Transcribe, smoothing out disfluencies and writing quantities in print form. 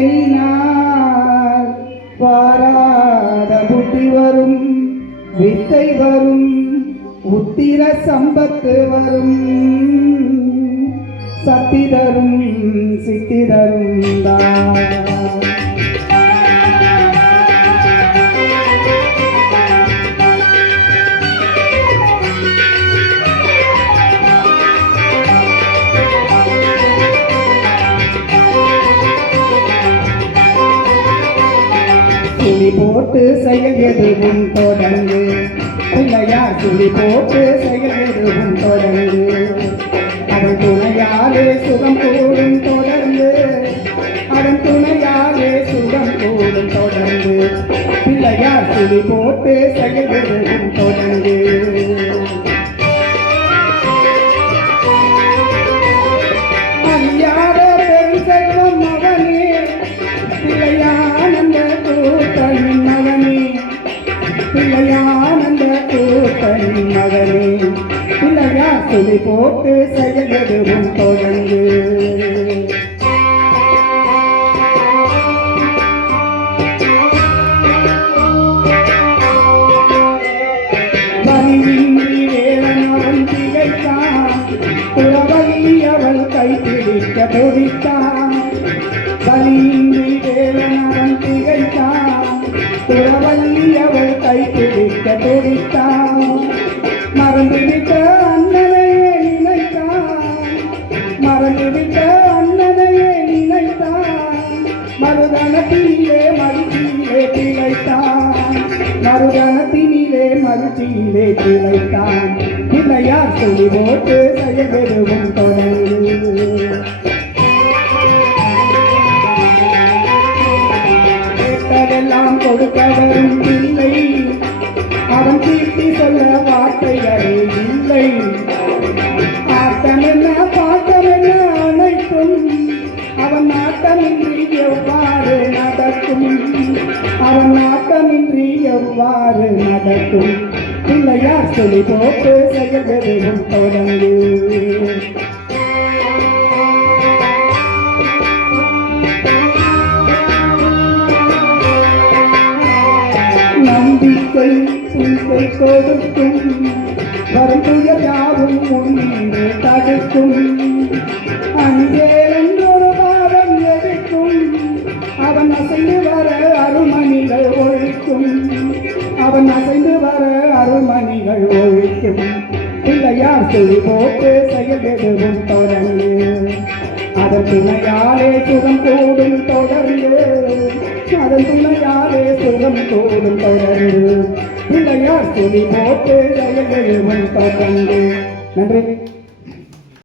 எண்ணினார் பாராத புத்தி வரும், வித்தை வரும், உத்திர சம்பத்து வரும், சக்தி தரும் சித்தி தரும் தான். சுழி போட்டு செயல் எதுவும் தொடங்கு, பிள்ளையார் சுழி போட்டு செயல் எதுவும் தொடங்கு, அதன் துணையாலே சுகம் கூடும் தொடர்ந்து, அதன் துணையாலே சுகம் கூடும் தொடர்ந்து, பிள்ளையார் சுழி போட்டு செயல் எதுவும் தொடங்கு. அறியாத பெரும் செல்வம் அவனே, பிள்ளையானந்த கூட்டனின் மகனே, பிள்ளையானந்த கூட்டனின் மகனே, பிள்ளையார் சுழி போட்டு செயல் எதுவும் தொடங்கு. வலியின்றி வேலன் அவன் திகைத்தான், புறவல்லி அவள் கைப்பிடிக்க துடித்தான். வலியின்றி வேலன் அவன் திகைத்தான், புறவல்லி அவள் கைப்பிடிக்க துடித்தான். மறந்துவிட்ட அண்ணனையே நினைத்தான், மறந்துவிட்ட அண்ணனையே நினைத்தான். மறுதனத்தினிலே மகிழ்ச்சியிலே திளைத்தான், மறுதனத்தினிலே மகிழ்ச்சியிலே திளைத்தான். பிள்ளையார் சுழி போட்டு செயல் எதுவும் தொடங்கு. கேட்டதெல்லாம் கொடுக்க வரும் இல்லை, அவன் கீர்த்தி சொல்ல வார்த்தைகளே இல்லை. ஆட்டம் என்ன பாட்டம் என்ன அனைத்தும் அவன் நாட்டமின்றி எவ்வாறு நடக்கும், அவன் நாட்டமின்றி எவ்வாறு நடக்கும். பிள்ளையார் சுழி போட்டு செயல் எதுவும் தொடங்கு. நம்பிக்கை துன்பை கொடுக்கும், வரும் துயர் யாவும் முன்னின்று தடுக்கும். அஞ்சேலென்றொரு பாதம் எடுக்கும், அவன் அசைந்து வர அருமணிகள் ஒழிக்கும், அவன் அசைந்து வர அருமணிகள் ஒழிக்கும். பிள்ளையார் சுழி போட்டு செயல் எதுவும் தொடங்கு, அதன் துணையாலே சுகம் கூடும் தொடர்ந்து, அதன் துணையாலே சுகம் கூடும் தொடர்ந்து. பிள்ளையார் சுழி போட்டு செயல் எதுவும் தொடங்கு. நன்றி.